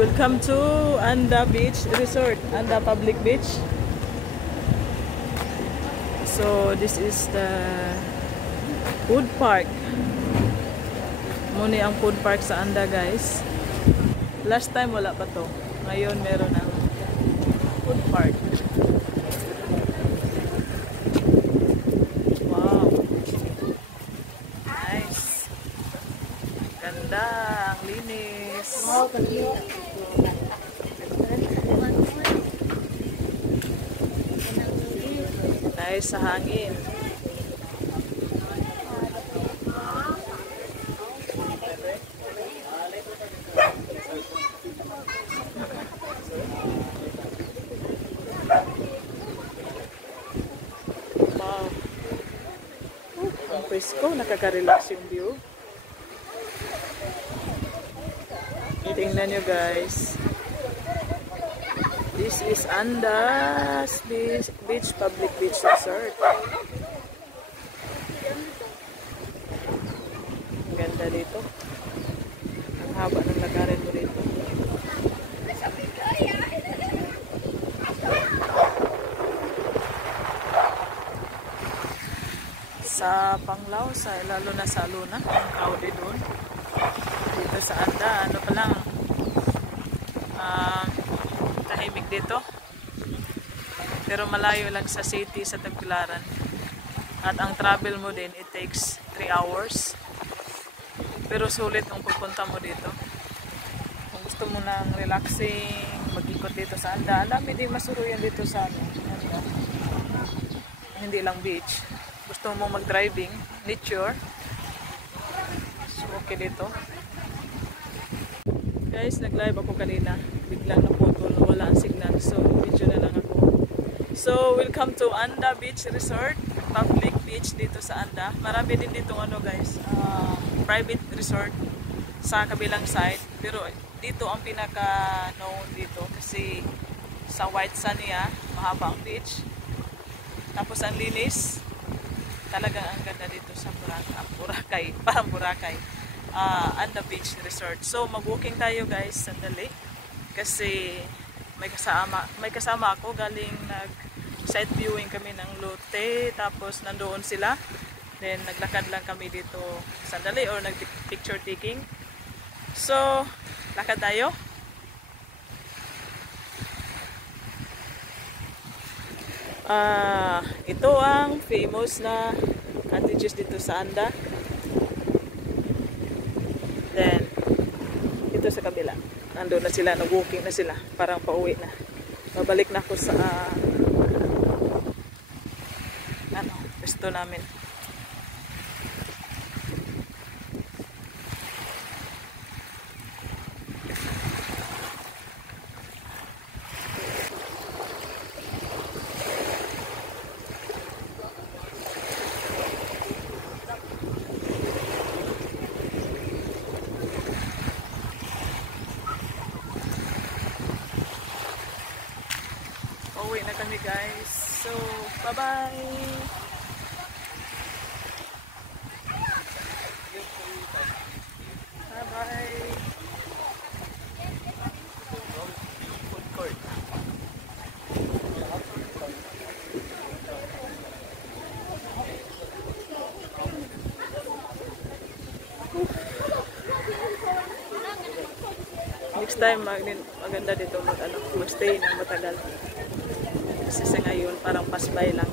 Welcome to Anda Beach Resort, Anda Public Beach. So this is the food park. Muna ang food park sa Anda, guys. Last time wala pa to. Ngayon meron ng food park. Wow. Nice. Ganda, ang linis. Nice sa hangin. Wow. Ang presko, nakaka-relax yung view. Tingnan nyo, guys. This is Anda's Beach Public Beach Resort. Ang ganda dito. Ang haba ng lagarin mo dito. Sa Panglao, lalo na sa Luna, ang crowded doon. Dito sa Anda, ano pa lang, tahimik dito. Pero malayo lang sa city, sa Tagbilaran. At ang travel mo din, it takes 3 hours. Pero sulit kung pupunta mo dito. Kung gusto mo ng relaxing, mag-ikot dito sa Anda, ang dami din masuruyan dito sa Anda. Hindi lang beach. Gusto mo mag-driving, nature. So, okay dito. Guys, nag-live ako kanina. Biglang naputol, wala ang signal. So, video na lang ako. So, welcome to Anda Beach Resort. Public beach dito sa Anda. Marami din dito guys, private resort sa kabilang side. Pero dito ang pinaka-known dito kasi sa white sand niya, mahaba ang beach. Tapos ang linis. Talagang ang ganda dito sa Boracay. Parang Boracay. Anda Beach Resort. So mag-walking tayo, guys, sandali. Kasi may kasama ako, galing nag-site viewing kami ng Lotte, tapos nandoon sila. Then naglakad lang kami dito sandali or nag-picture taking. So lakad tayo. Ito ang famous na cottages dito sa Anda. Then ito sa kabila, nandun na sila, nag-walking na sila, parang pauwi na. Babalik na ako sa pwesto namin. Uwi na kami, guys. So, bye-bye! Bye-bye! Food court. Next time, maganda dito mag-stay ng matagal. Kasi sa ngayon, parang pasbay lang.